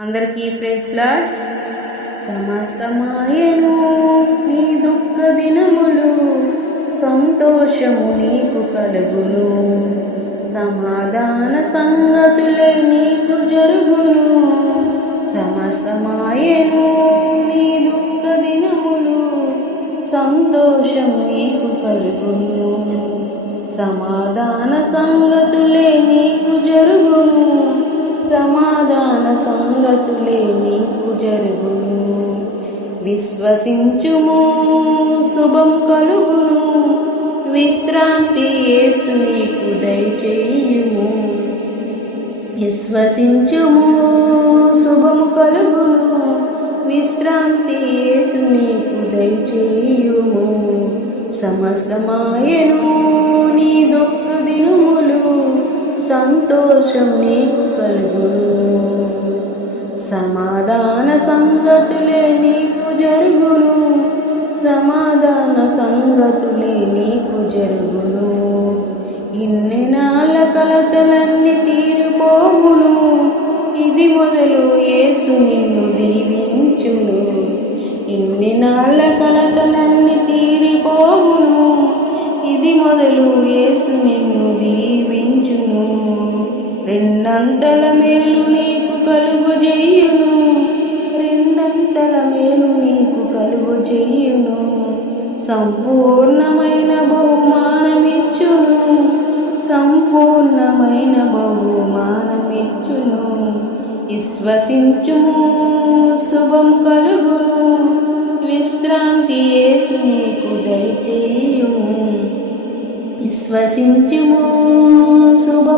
అందరికీ ప్రేస్లా సమస్తమాయను నీ దుఃఖ దినములు సంతోషము నీకు కలుగును. సమాధాన సంగతులే నీకు జరుగును. సమస్తమాయను నీ దుఃఖ దినములు సంతోషం నీకు కలుగును. సమాధాన సంగతులే నీకు జరుగును. సంగతులే నీకు జరుగును విశ్వసించుము శుభం కలుగును. విశ్రాంతి యేసు నీకు దయచేయుము. విశ్వసించుము శుభము కలుగును. విశ్రాంతి యేసు నీకు దయచేయుము. సమస్తమాయను నీ దుఃఖ దినములు సంతోషం నీకు కలుగును. సమాధాన సంగతులే నీకు జరుగును. సమాధాన సంగతులే నీకు జరుగును. ఇన్ని నాళ్ళ కలతలన్నీ తీరిపోవును. ఇది మొదలు యేసు నిన్ను దీవించును. ఇన్ని నాళ్ళ కలతలన్నీ తీరిపోవును. ఇది మొదలు యేసు నిన్ను దీవించును. రెండంతల మేలు కలుగు చెయ్యును రెండంతల మేలు నీకు కలుగు చెయ్యును సంపూర్ణమైన బహుమానమిచ్చును. సంపూర్ణమైన బహుమానమిచ్చును. విశ్వసించుము శుభం కలుగును. విశ్రాంతి యేసు నీకు దయచేయుము. విశ్వసించుము శుభం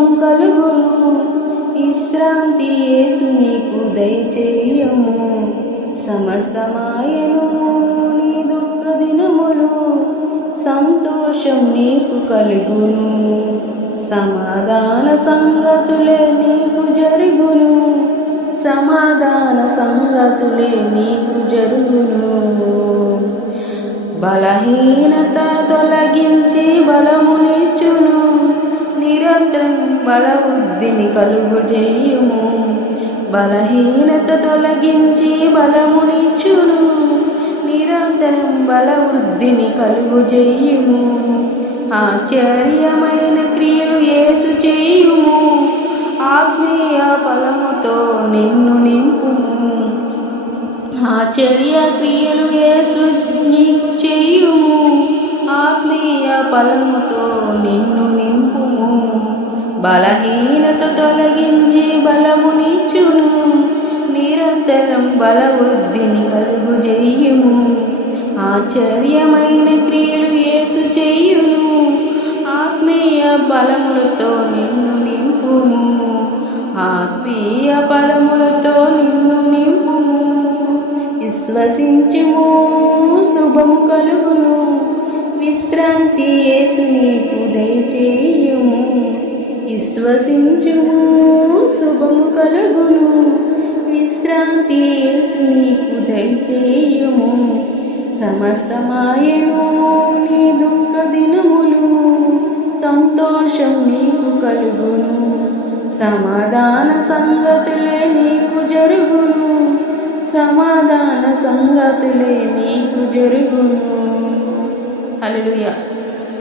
సమస్తమాయను నీ దుఃఖ దినములు సంతోషం నీకు కలుగును. సమాధాన సంగతులే నీకు జరుగును. సమాధాన సంగతులే నీకు జరుగును. బలహీనత తొలగించి బలమునిచ్చును నిరంతరం బలవృద్ధిని కలుగు చేయుము. బలహీనత తొలగించి బలమునిచ్చును. నిరంతరం బలవృద్ధిని కలుగు చేయుము ఆశ్చర్యమైన క్రియలు యేసు చేయుము. ఆత్మీయ ఫలముతో నిన్ను నింపుము. ఆశ్చర్య క్రియలు యేసు నీకు చేయుము. ఆత్మీయ ఫలముతో నిన్ను నింపుము. బలహీనత తొలగించి బలమునిచ్చు నిరంతరం బలవృద్ధిని కలుగు చేయుము ఆశ్చర్యమైన క్రియలు యేసు చేయును. ఆత్మీయ బలములతో నిన్ను నింపుము. ఆత్మీయ బలములతో నిన్ను నింపుము. విశ్వసించుము శుభము కలుగును. విశ్రాంతి యేసు నీకు దయచేయుము. విశ్వసించుము శుభము కలుగును. విశ్రాంతి నీకు దయచేయుము. సమస్తమాయను నీ దుఃఖ దినములు సంతోషం నీకు కలుగును. సమాధాన సంగతులే నీకు జరుగును. సమాధాన సంగతులే నీకు జరుగును. అలలుయా